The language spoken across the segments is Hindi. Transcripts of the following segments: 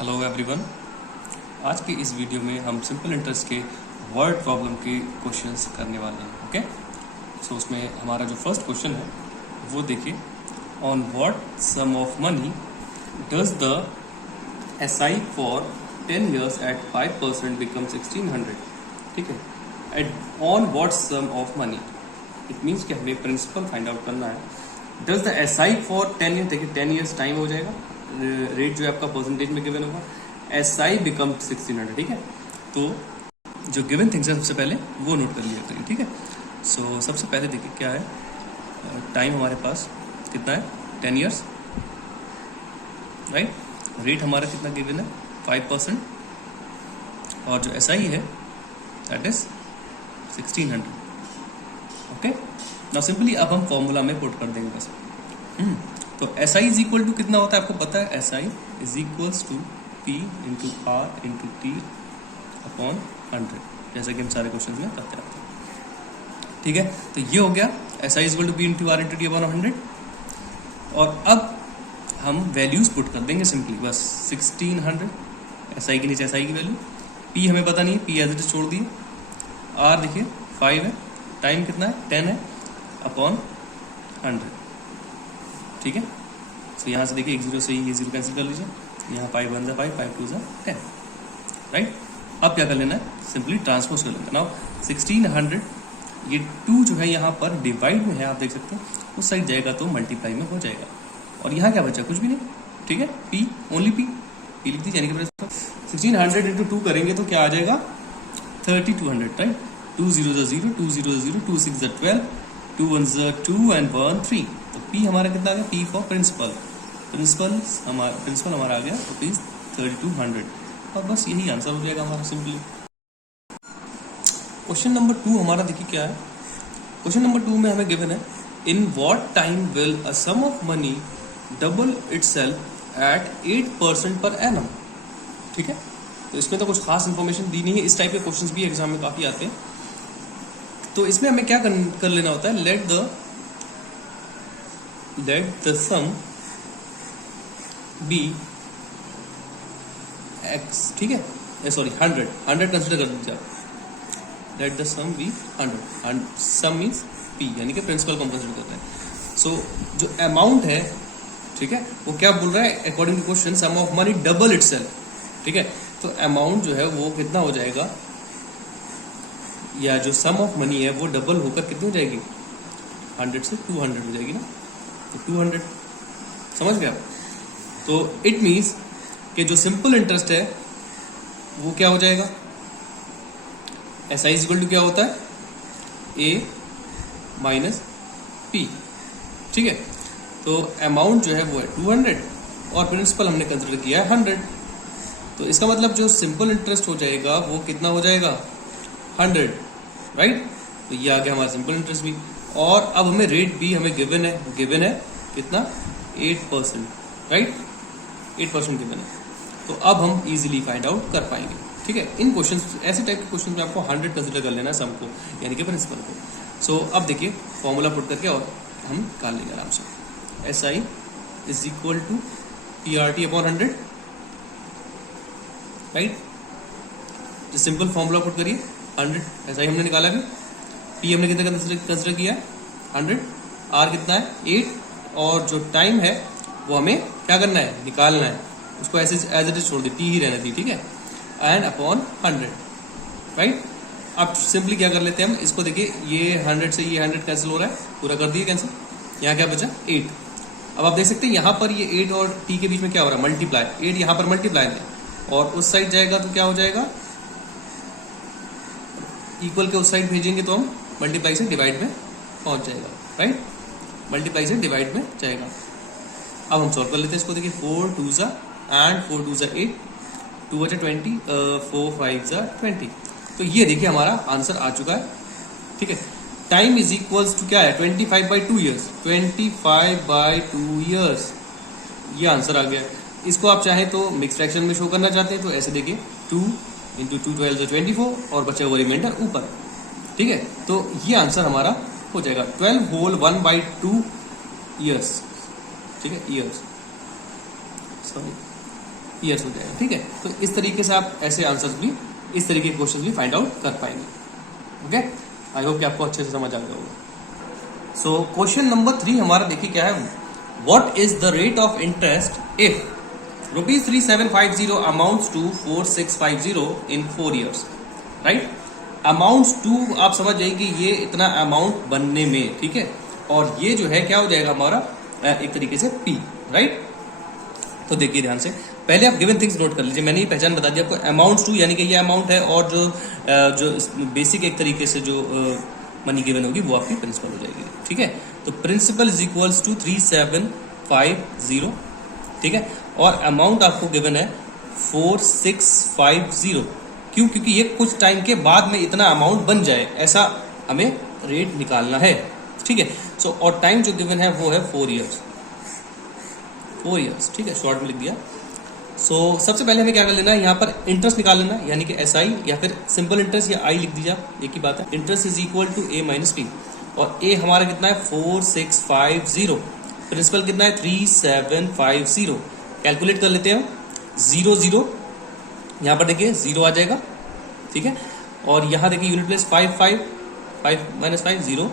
Hello everyone. आज की इस वीडियो में हम सिंपल इंटरेस्ट के वर्ड प्रॉब्लम के क्वेश्चंस करने वाले हैं। ओके, सो उसमें हमारा जो फर्स्ट क्वेश्चन है वो देखिए, on what sum of money does the SI for 10 years at 5% become 1600। ठीक है, at on what sum of money, it means कि हमें प्रिंसिपल फाइंड आउट करना है। Does the SI for 10 years, देखिए 10 years टाइम हो जाएगा, रेट जो है आपका परसेंटेज में गिवन होगा, एसआई बिकम 1600। ठीक है, तो जो गिवन थिंग्स है सबसे पहले वो नोट कर लिया करिए। ठीक है, सो सबसे पहले देखिए क्या है, टाइम हमारे पास कितना है 10 years, राइट। रेट हमारा कितना गिवन है 5%, और जो एसआई है that is 1600। Okay, now simply अब हम फॉर्मूला में पुट कर देंगे बस। तो S I is equal to कितना होता है आपको पता है, S I is equals to P into R into T upon 100, जैसा कि हम सारे क्वेश्चन में करते आते हैं। ठीक है, तो ये हो गया S I is equal to P into R into T upon 100। और अब हम वैल्यूज पुट कर देंगे सिंपली बस 1600, एस आई के नीचे एस आई की वैल्यू, पी हमें पता नहीं है, पी एज इट इज छोड़ दिए, आर देखिए 5 है, टाइम कितना है 10 है, अपॉन 100। ठीक है, तो यहाँ से देखिए एक जीरो से ये जीरो कैंसिल कर लीजिए, यहाँ 5 1 5 5 2 10, राइट। अब क्या कर लेना है, सिंपली ट्रांसपोज कर लेना। नाउ 1600 ये 2 जो है यहाँ पर डिवाइड में है, आप देख सकते हैं, उस साइड जाएगा तो मल्टीप्लाई में हो जाएगा, और यहाँ क्या बचा, कुछ भी नहीं। ठीक है, पी ओनली पी लिख दीजिए, यानी कि 1600 इंटू 2 करेंगे तो क्या आ जाएगा 3200, राइट। 2 0 0 2 0 0 2 6 12 2 1 2 एंड 1 3। तो पी हमारा कितना आ गया, पी फॉर प्रिंसिपल, प्रिंसिपल हमारा आ गया रुपीज 3200, और बस यही आंसर हो जाएगा हमारा सिंपली। क्वेश्चन नंबर 2 हमारा देखिए क्या है, क्वेश्चन नंबर 2 में हमें गिवन है, in what time will a sum of money double itself at 8% पर एनम। ठीक है, तो इसमें तो कुछ खास इंफॉर्मेशन दी नहीं है, इस टाइप के क्वेश्चंस भी एग्जाम में काफी आते हैं। तो इसमें हमें क्या कर लेना होता है, let the sum be x. ठीक है, सॉरी 100 कंसिडर कर दीजिए आप, let the sum be 100, sum means P, यानी कि प्रिंसिपल को कंसिडर करते हैं। सो जो अमाउंट है, ठीक है, वो क्या बोल रहा है, according to question sum of money double itself. ठीक है, तो अमाउंट जो है वो कितना हो जाएगा, या जो सम ऑफ मनी है वो डबल होकर कितनी हो जाएगी, 100 से 200 हो जाएगी ना, तो 200, समझ गया। तो इट मीन्स कि जो सिंपल इंटरेस्ट है वो क्या हो जाएगा, एस आई इक्वल टू क्या होता है, ए माइनस पी। ठीक है, तो अमाउंट जो है वो है 200, और प्रिंसिपल हमने कंसिडर किया है 100, तो इसका मतलब जो सिंपल इंटरेस्ट हो जाएगा वो कितना हो जाएगा 100, राइट। तो ये आ गया हमारा सिंपल इंटरेस्ट भी, और अब हमें रेट भी हमें गिवन है कितना 8%, राइट, 8% गिवन है। तो अब हम इजीली फाइंड आउट कर पाएंगे। ठीक है, इन क्वेश्चन, ऐसे टाइप के क्वेश्चन में आपको 100 कंसिडर कर लेना है सम को, यानी कि प्रिंसिपल को। सो अब देखिए फॉर्मूला पुट करके और हम निकाल लेंगे आराम से, S I is equal to P R T upon 100, right. जो सिंपल फॉर्मूला पुट करिए 100, एस आई हमने निकाला, भी पी हमने कितना कंसिडर किया 100, आर कितना है 8, और जो टाइम है वो हमें क्या करना है, निकालना है, उसको ऐसे एज इट इज छोड़ दी, टी ही रहना दी। ठीक है, एंड अपॉन 100, राइट। अब सिंपली क्या कर लेते हैं हम इसको, देखिए ये 100 से ये 100 कैंसिल हो रहा है, पूरा कर दिए कैंसिल, यहाँ क्या बचा 8। अब आप देख सकते हैं यहाँ पर ये 8 और टी के बीच में क्या हो रहा है, मल्टीप्लाई, 8 यहाँ पर मल्टीप्लाई है, और उस साइड जाएगा तो क्या हो जाएगा, इक्वल के उस साइड भेजेंगे तो हम मल्टीप्लाई से डिवाइड में पहुंच जाएगा, राइट, मल्टीप्लाई से डिवाइड में जाएगा। अब हम सॉल्व कर लेते हैं इसको, देखिए 4 2 एंड 4 2 8, 2 बचा 20, 4 5 20। तो ये देखिए हमारा आंसर आ चुका है। ठीक है, टाइम इज इक्वल्स टू क्या है 25/2 years, 25/2 years, ये आंसर आ गया। इसको आप चाहें तो मिक्स फ्रैक्शन में शो करना चाहते हैं तो ऐसे देखिए 2 इंटू 2 12 24, और बचा हुआ रिमाइंडर ऊपर। ठीक है, तो ये आंसर हमारा हो जाएगा 12 होल 1/2 years। ठीक है, ईयर्स, सॉरी ईयर्स हो जाएगा। ठीक है, तो इस तरीके से आप ऐसे आंसर्स भी, इस तरीके के क्वेश्चन भी फाइंड आउट कर पाएंगे। ओके, आई होप कि आपको अच्छे से समझ आ गया होगा। सो क्वेश्चन नंबर 3 हमारा देखिए क्या है, what is the rate of interest if ₹3750 amounts to 4650 in 4 years, right. Amounts to आप समझ जाइए कि ये इतना अमाउंट बनने में, ठीक है, और ये जो है क्या हो जाएगा हमारा एक तरीके से P, राइट। तो देखिए ध्यान से, पहले आप गिवन थिंग्स नोट कर लीजिए। मैंने ये पहचान बता दिया आपको, अमाउंट्स टू यानी कि ये अमाउंट है, और जो बेसिक एक तरीके से जो मनी गिवन होगी वो आपकी प्रिंसिपल हो जाएगी। ठीक है, तो प्रिंसिपल इज इक्वल्स टू 3750, ठीक है, और अमाउंट आपको गिवन है 4650। क्यों? क्योंकि ये कुछ टाइम के बाद में इतना अमाउंट बन जाए, ऐसा हमें रेट निकालना है। ठीक है, सो और टाइम जो गिवन है वो है 4 years, 4 years। ठीक है, शॉर्ट में लिख दिया। सो सबसे पहले हमें क्या कर लेना है, यहाँ पर इंटरेस्ट निकाल लेना है, यानी कि SI या फिर सिंपल इंटरेस्ट या I लिख दीजिए, एक ही बात है। Interest is equal to A minus P, और A हमारा कितना है 4650, प्रिंसिपल कितना है 3750। कैलकुलेट कर लेते हैं, 0 0 यहाँ पर देखिए 0 आ जाएगा। ठीक है, और यहाँ देखिए unit place 5 minus 5 0,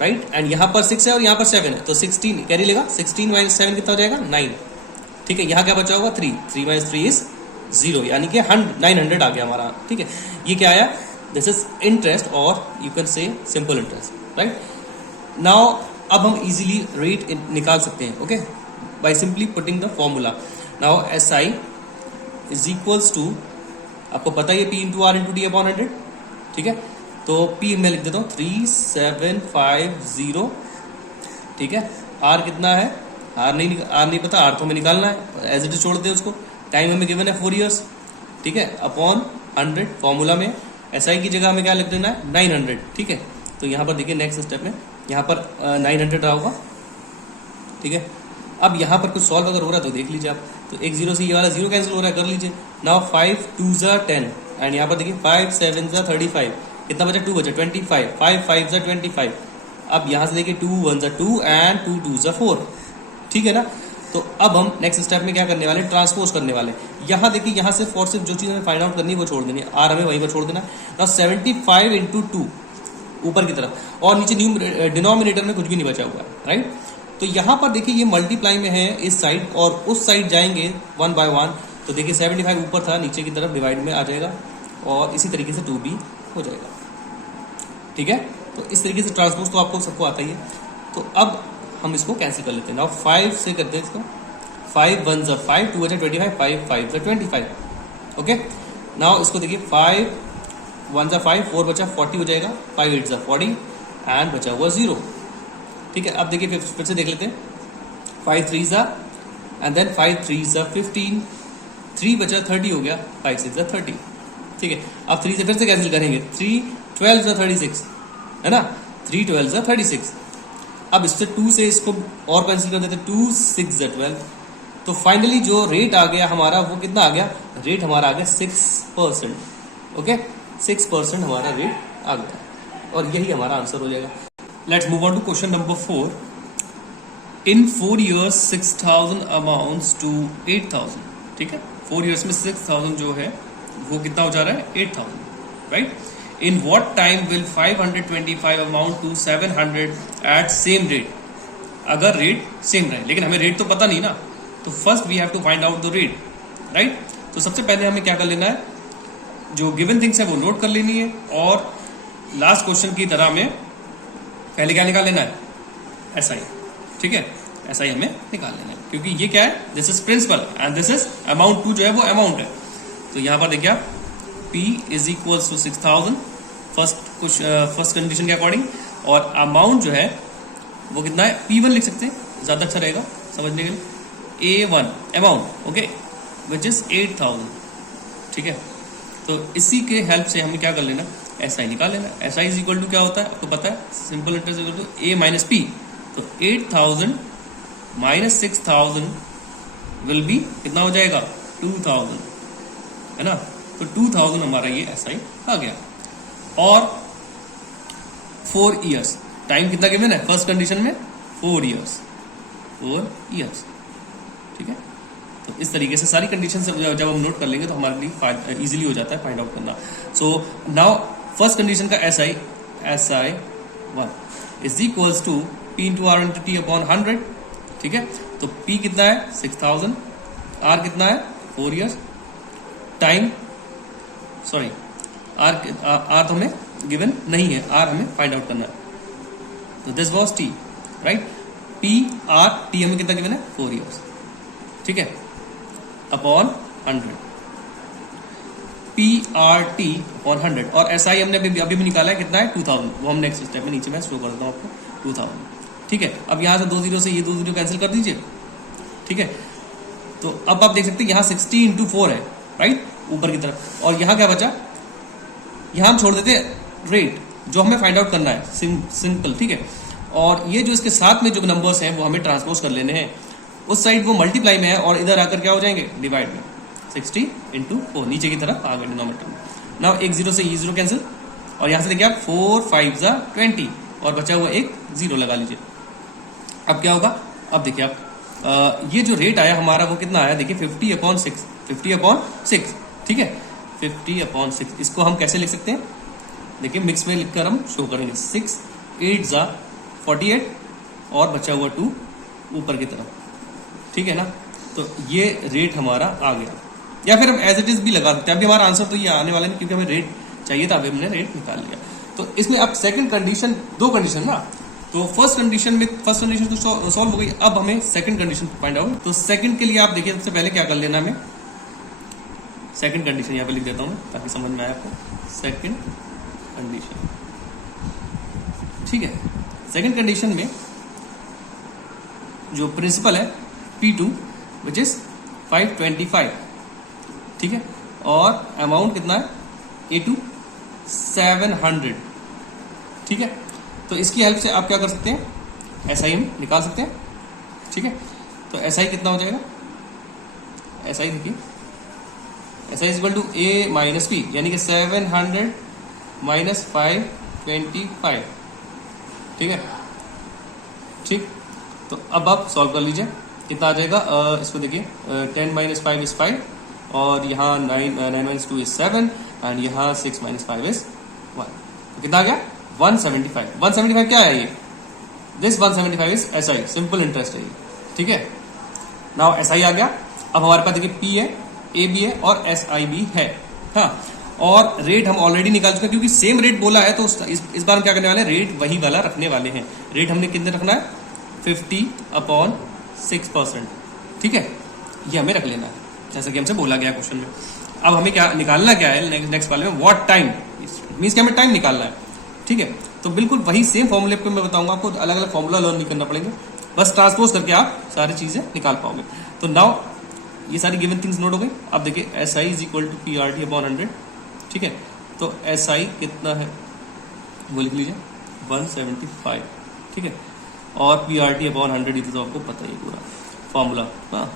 right, and यहाँ पर 6 है और यहाँ पर 7 है, तो 16 कैरी लेगा, 16 माइनस 7 कितना हो जाएगा 9। ठीक है, यहाँ क्या बचा होगा 3 माइनस 3 इज 0, यानी कि 900 आ गया हमारा। ठीक है, ये क्या आया, दिस इज इंटरेस्ट, और you can say simple interest, right. Now अब हम इजीली रेट निकाल सकते हैं, okay, by simply putting the formula. Now SI is equals to, आपको पता ही है P into R into D upon 100। ठीक है, तो P मैं लिख देता हूँ 3750। ठीक है, R कितना है, R नहीं पता, R तो हमें निकालना है, एज इट इज छोड़ते हैं उसको। टाइम हमें गिवन है 4 years, ठीक है, अपॉन 100। फॉर्मूला में SI की जगह हमें क्या लिख देना है 900। ठीक है, तो यहाँ पर देखिए नेक्स्ट स्टेप में यहाँ पर 900 रहा होगा। ठीक है, अब यहाँ पर कुछ सॉल्व अगर हो रहा है तो देख लीजिए आप, तो एक 0 से ये वाला 0 कैंसिल हो रहा है, कर लीजिए। नाउ 5 2 10, एंड यहाँ पर देखिए 5 7 35, कितना बचा 2 बचा 25, 5 5 25। अब यहाँ से देखिए 2 1 2 एंड 2 2 4। ठीक है ना, तो अब हम नेक्स्ट स्टेप में क्या करने वाले, ट्रांसपोज करने वाले। यहाँ देखिए, यहाँ से फॉर सिर्फ जो चीज़ हमें फाइंड आउट करनी है वो छोड़ देनी है, R हमें वहीं पर छोड़ देना है। नाउ 75 इंटू 2 ऊपर की तरफ, और नीचे डिनोमिनेटर में कुछ भी नहीं बचा हुआ है, राइट। तो यहाँ पर देखिए ये मल्टीप्लाई में है इस साइड, और उस साइड जाएंगे 1 बाय 1, तो देखिए 75 ऊपर था, नीचे की तरफ डिवाइड में आ जाएगा, और इसी तरीके से 2 भी हो जाएगा। ठीक है, तो इस तरीके से ट्रांसपोज तो आपको सबको आता ही है। तो अब हम इसको कैंसिल कर लेते हैं। नाउ 5 से करते हैं इसको, 5 1 ज़ा 5, 2 25, 5 5 ज़ा 25। ओके, नाउ इसको देखिए 5 1 ज़ा 5, 4 बचा 40 हो जाएगा, 5 8 ज़ा 40, एंड बचा हुआ 0। ठीक है, अब देखिए फिर से देख लेते हैं, 5 3 ज़ा, एंड देन 5 3 ज़ा 15, 3 बचा 30 हो गया, 5 6 ज़ा 30। ठीक है, अब 3 से फिर से कैंसिल करेंगे, 3 12 ज़ा 36, है ना, 3 12 ज़ा 36। अब इससे 2 से इसको और कैंसिल कर देते, 2 6 ज़ा 12। तो फाइनली जो रेट आ गया हमारा वो कितना आ गया, रेट हमारा आ गया 6%। ओके, 6% हमारा रेट आ गया, और यही हमारा आंसर हो जाएगा। Let's move on to question number 4। In 4 years 6000 amounts to 8000। ठीक है, 4 years में 6000 जो है वो कितना हो जा रहा है 8000, right. In what time will 525 amount to 700 at same rate. अगर रेट सेम रहे, लेकिन हमें रेट तो पता नहीं ना, तो first we have to find out the rate, right. तो सबसे पहले हमें क्या कर लेना है, जो गिवन थिंग्स है वो नोट कर लेनी है, और लास्ट क्वेश्चन की तरह में पहले क्या निकाल लेना है, SI। ठीक है, SI हमें निकाल लेना है, क्योंकि ये क्या है, this is principal and this is amount to, जो है वो अमाउंट है। तो यहाँ पर देखिए आप P is equals to 6000 first condition के अकॉर्डिंग, और अमाउंट जो है वो कितना है, P1 लिख सकते हैं, ज़्यादा अच्छा रहेगा समझने के लिए। A1 amount, okay, which is 8000। ठीक है, तो इसी के हेल्प से हमें क्या कर लेना, SI निकाल लेना। SI इज इक्वल टू क्या होता है आपको पता है, simple interest equal to A minus P। तो 8000 माइनस 6000 विल बी कितना हो जाएगा 2000, है ना। तो 2000 हमारा ये SI आ गया। और 4 years, टाइम कितना गिवन है फर्स्ट कंडीशन में 4 years, 4 years। ठीक है, तो इस तरीके से सारी कंडीशन जब हम नोट कर लेंगे तो हमारे लिए इजीली हो जाता है फाइंड आउट करना. सो नाउ फर्स्ट कंडीशन का SI 1 is equals to P into R into T upon 100. ठीक है, तो P कितना है 6000, R कितना है 4 years, टाइम सॉरी R तो हमें गिवन नहीं है, R हमें फाइंड आउट करना है. तो this was T right. P R T हमें कितना गिवन है 4 years. ठीक है, अपॉन 100. PRT अपॉन 100 और SI हमने अभी भी निकाला है कितना है 2000. वो हम नेक्स्ट स्टेप में नीचे मैं शो कर देता हूँ आपको 2000. ठीक है, अब यहाँ से 2 जीरो से ये 2 जीरो कैंसिल कर दीजिए. ठीक है, तो अब आप देख सकते हैं यहाँ 60 इंटू 4 है राइट ऊपर की तरफ. और यहाँ क्या बचा, यहाँ हम छोड़ देते हैं रेट जो हमें फाइंड आउट करना है, सिंपल. ठीक है, और ये जो इसके साथ में जो नंबर्स हैं वो हमें ट्रांसपोज कर लेने हैं. उस साइड वो मल्टीप्लाई में है और इधर आकर क्या हो जाएंगे डिवाइड में. 60 इंटू 4 नीचे की तरफ आ गए डिनोमिनेटर में. नाउ एक जीरो से ये जीरो कैंसिल और यहाँ से देखिए आप 4 5 20 और बचा हुआ एक जीरो लगा लीजिए. अब क्या होगा, अब देखिए आप ये जो रेट आया हमारा वो कितना आया देखिए 50/6. 50/6 ठीक है, 50/6. इसको हम कैसे लिख सकते हैं देखिए मिक्स में लिखकर हम शो करेंगे. 6 8 48 और बचा हुआ 2 ऊपर की तरफ. ठीक है ना, तो ये रेट हमारा आ गया. या फिर हम एज इट इज भी लगा सकते हैं. अभी हमारा आंसर तो ये आने वाला नहीं क्योंकि हमें रेट चाहिए था, अभी हमने रेट निकाल लिया. तो इसमें अब सेकंड कंडीशन, 2 कंडीशन ना, तो फर्स्ट कंडीशन तो सॉल्व हो गई. अब हमें सेकंड कंडीशन फाइंड आउट. तो सेकंड के लिए आप देखिए सबसे पहले क्या कर लेना हमें. सेकंड कंडीशन यहाँ पे लिख देता हूँ मैं ताकि समझ में आए आपको. सेकंड कंडीशन ठीक है, सेकंड कंडीशन में जो प्रिंसिपल है P2 विच इज 525. ठीक है, और अमाउंट कितना है A2 700. ठीक है, तो इसकी हेल्प से आप क्या कर सकते हैं SI हम निकाल सकते हैं. ठीक है, तो SI कितना हो जाएगा, SI देखिए SI is equal to A minus P यानी कि 700 माइनस 525. ठीक है, ठीक, तो अब आप सॉल्व कर लीजिए कितना आ जाएगा. इसको देखिए 10 माइनस 5 इज 5 और यहाँ 9 माइनस 2 इज 7 एंड यहाँ 6 माइनस 5 इज 1. तो कितना आ गया 175. 175 क्या है ये, this 175 is SI simple interest है ये. ठीक है, नाउ SI आ गया. अब हमारे पास देखिए P है, A भी है और SI भी है. हाँ, और रेट हम ऑलरेडी निकाल चुके हैं क्योंकि सेम रेट बोला है तो इस बार हम क्या करने वाले हैं, रेट वही वाला रखने वाले हैं. रेट हमने कितने रखना है 50/6%. ठीक है, ये हमें रख लेना है जैसा कि हमसे बोला गया क्वेश्चन में. अब हमें क्या निकालना क्या है नेक्स्ट वाले में, व्हाट टाइम मींस कि हमें टाइम निकालना है. ठीक है, तो बिल्कुल वही सेम फॉर्मूले पे मैं बताऊंगा आपको, अलग अलग फॉर्मूला लर्न नहीं करना पड़ेंगे, बस ट्रांसपोज करके आप सारी चीजें निकाल पाओगे. तो नाउ ये सारी गिवन थिंग्स नोट हो गई. अब देखिए SI is equal to PRT upon 100. ठीक है, तो SI कितना है वो लिख लीजिए 175. ठीक है, और PRT अपॉन 100 ये तो आपको पता ही पूरा फॉर्मूला. हाँ,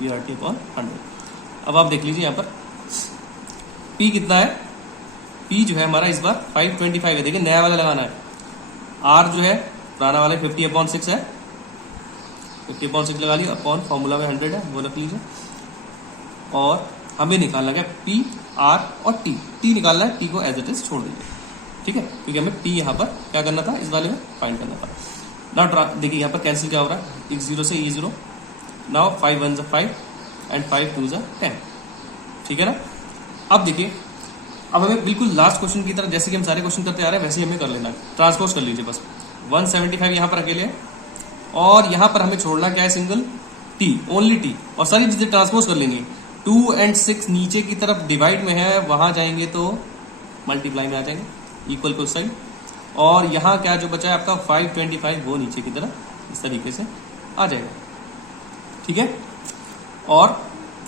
PRT अपॉन 100. अब आप देख लीजिए यहाँ पर P कितना है, P जो है हमारा इस बार 525 है. देखिए नया वाला लगाना है. R जो है पुराना वाला 50/6 है, 50/6 लगा लिया. अपॉन फॉर्मूला में 100 है वो रख लीजिए. और हमें निकालना क्या P R और T निकालना है. T को एज इट इज छोड़ दीजिए. ठीक है, क्योंकि हमें P यहाँ पर क्या करना था, इस वाले में फाइंड करना था. नाउ देखिए यहाँ पर कैंसिल क्या हो रहा है, एक जीरो से ये जीरो. Now 5 1 5 and 5 2 10. ठीक है ना. अब देखिए अब हमें बिल्कुल लास्ट क्वेश्चन की तरह जैसे कि हम सारे क्वेश्चन करते आ रहे हैं वैसे ही हमें कर लेना है. ट्रांसपोज कर लीजिए बस. 175 यहाँ पर अकेले है और यहाँ पर हमें छोड़ना क्या है, सिंगल T, ओनली T. और सारी चीजें ट्रांसपोज कर लेनी है. 2 और 6 नीचे की तरफ डिवाइड में है, वहां जाएंगे तो मल्टीप्लाई में आ जाएंगे इक्वल को साइड. और यहाँ क्या जो बचा है आपका 525 वो नीचे की तरफ इस तरीके से आ जाएगा. ठीक है, और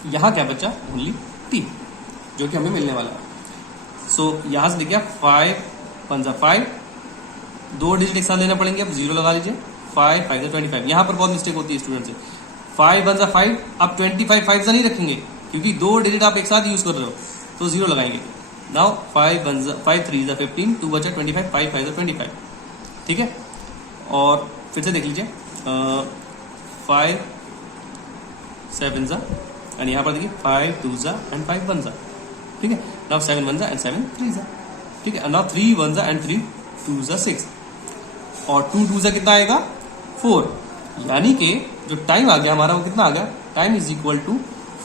यहाँ क्या बचा, ओनली T जो कि हमें मिलने वाला है. सो यहाँ से देखिए 5 1 5, 2 डिजिट एक साथ लेना पड़ेंगे. अब जीरो लगा लीजिए. 5 5 25. यहाँ पर बहुत मिस्टेक होती है स्टूडेंट से. 5 1 5, अब 25 5 नहीं रखेंगे क्योंकि 2 डिजिट आप एक साथ यूज कर रहे हो तो जीरो लगाएंगे. नाउ 5 3 15, 2 बचा 25, 5 5 25. ठीक है, और फिर से देख लीजिए 5 7 एंड यहाँ पर देखिए 5 2 जा एंड 5 1 जा, ठीक है। नाउ 7 1 जा एंड 7 3 जा, ठीक है। नाउ 3 1 जा एंड 3 2 जा 6 और 2 2 जा कितना आएगा 4, यानी कि जो टाइम आ गया हमारा वो कितना आ गया, time is equal to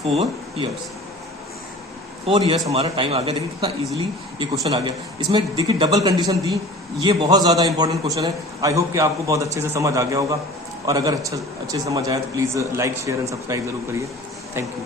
4 years. 4 years हमारा टाइम आ गया। देखिए कितना इजीली ये क्वेश्चन आ गया। इसमें देखिए डबल कंडीशन दी, ये बहुत ज्यादा इंपॉर्टेंट क्वेश्चन है। आई होप कि आपको बहुत अच्छे से समझ आ गया होगा, और अगर अच्छे से समझ आया तो please like share and subscribe जरूर करिए। Thank you.